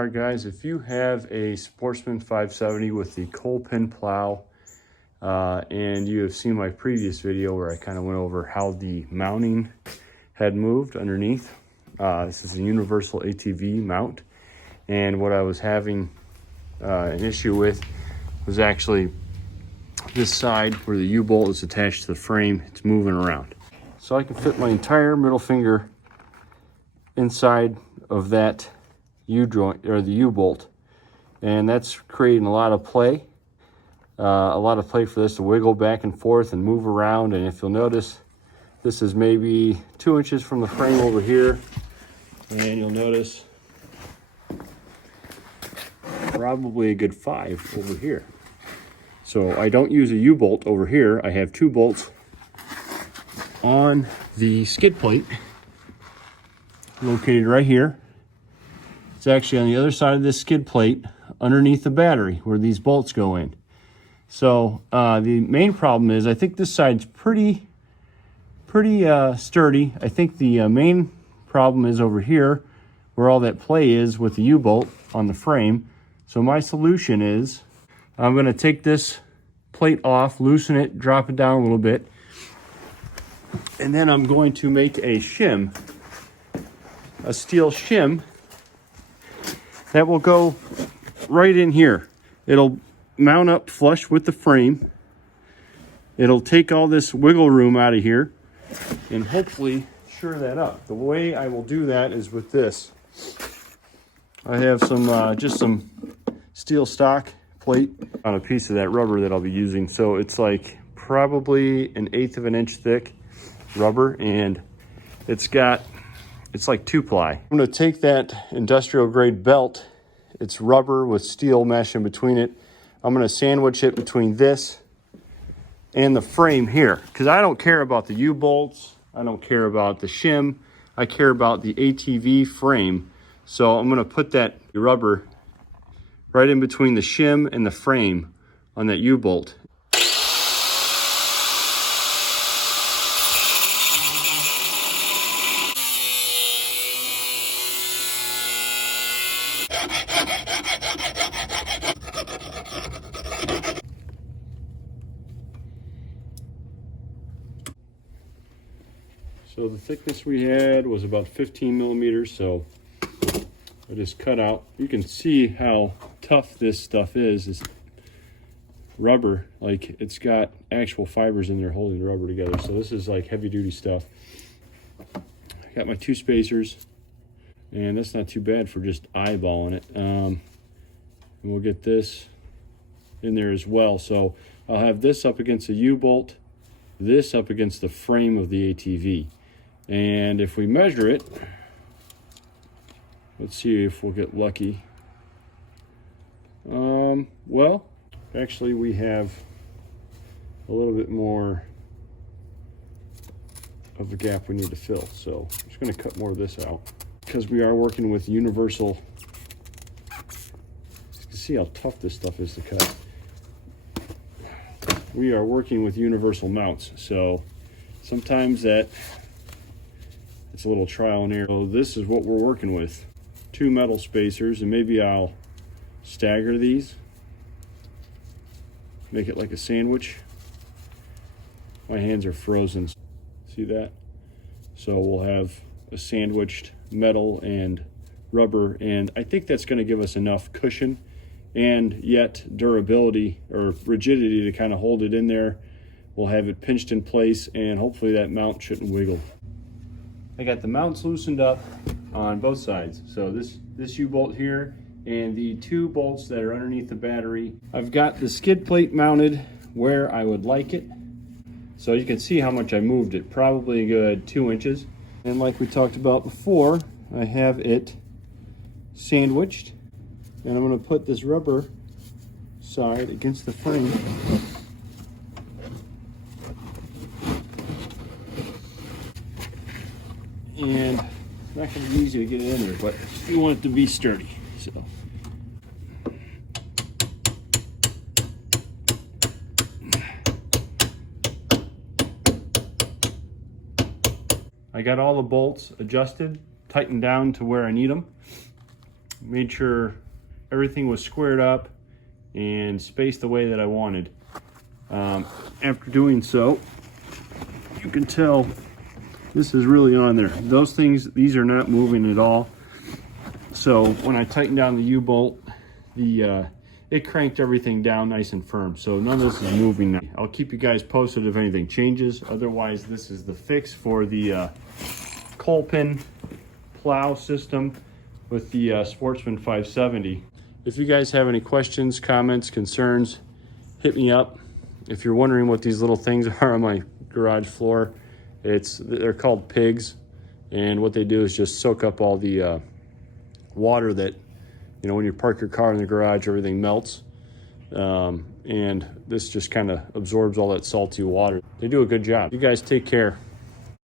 All right, guys, if you have a Sportsman 570 with the Kolpin plow, and you have seen my previous video where I kind of went over how the mounting had moved underneath. This is a universal ATV mount, and what I was having an issue with was actually this side where the U-bolt is attached to the frame. It's moving around. So I can fit my entire middle finger inside of that U-joint, or the U-bolt, and that's creating a lot of play. For this to wiggle back and forth and move around. And if you'll notice, this is maybe 2 inches from the frame over here, and you'll notice probably a good 5 over here. So I don't use a U-bolt over here. I have 2 bolts on the skid plate located right here. It's actually on the other side of this skid plate underneath the battery where these bolts go in. So the main problem is I think this side's pretty sturdy. I think the main problem is over here where all that play is with the U-bolt on the frame. So my solution is I'm going to take this plate off, loosen it, drop it down a little bit, and then I'm going to make a shim, a steel shim that will go right in here. It'll mount up flush with the frame. It'll take all this wiggle room out of here and hopefully sure that up. The way I will do that is with this. I have some just some steel stock plate on a piece of that rubber that I'll be using. So it's like probably 1/8 of an inch thick rubber, and it's like 2-ply. I'm going to take that industrial grade belt. It's rubber with steel mesh in between it. I'm going to sandwich it between this and the frame here, because I don't care about the U-bolts. I don't care about the shim. I care about the ATV frame. So I'm going to put that rubber right in between the shim and the frame on that U-bolt. So the thickness we had was about 15 millimeters, so I just cut out. You can see how tough this stuff is. This rubber, like it's got actual fibers in there holding the rubber together. So this is like heavy duty stuff. I got my 2 spacers, and that's not too bad for just eyeballing it. And we'll get this in there as well. So I'll have this up against the U-bolt, this up against the frame of the ATV. And if we measure it, let's see if we'll get lucky. Well, actually we have a little bit more of a gap we need to fill. So I'm just going to cut more of this out because we are working with universal. You can see how tough this stuff is to cut. We are working with universal mounts, so sometimes it's a little trial and error. So this is what we're working with. 2 metal spacers, and maybe I'll stagger these, make it like a sandwich. My hands are frozen, see that? So we'll have a sandwiched metal and rubber, and I think that's going to give us enough cushion and yet durability or rigidity to kind of hold it in there. We'll have it pinched in place, and hopefully that mount shouldn't wiggle. I got the mounts loosened up on both sides. So this U-bolt here and the 2 bolts that are underneath the battery. I've got the skid plate mounted where I would like it. So you can see how much I moved it, probably a good 2 inches. And like we talked about before, I have it sandwiched, and I'm going to put this rubber side against the frame. And it's not going to be easy to get it in there, but you want it to be sturdy. So I got all the bolts adjusted, tightened down to where I need them. made sure everything was squared up and spaced the way that I wanted. After doing so, you can tell this is really on there. Those things, these are not moving at all. So when I tightened down the U-bolt, it cranked everything down nice and firm. So none of this is moving now. I'll keep you guys posted if anything changes. Otherwise, this is the fix for the Kolpin plow system with the Sportsman 570. If you guys have any questions, comments, concerns, hit me up. If you're wondering what these little things are on my garage floor, they're called pigs, and what they do is just soak up all the water that, you know, when you park your car in the garage, everything melts, and this just kind of absorbs all that salty water. They do a good job. You guys take care.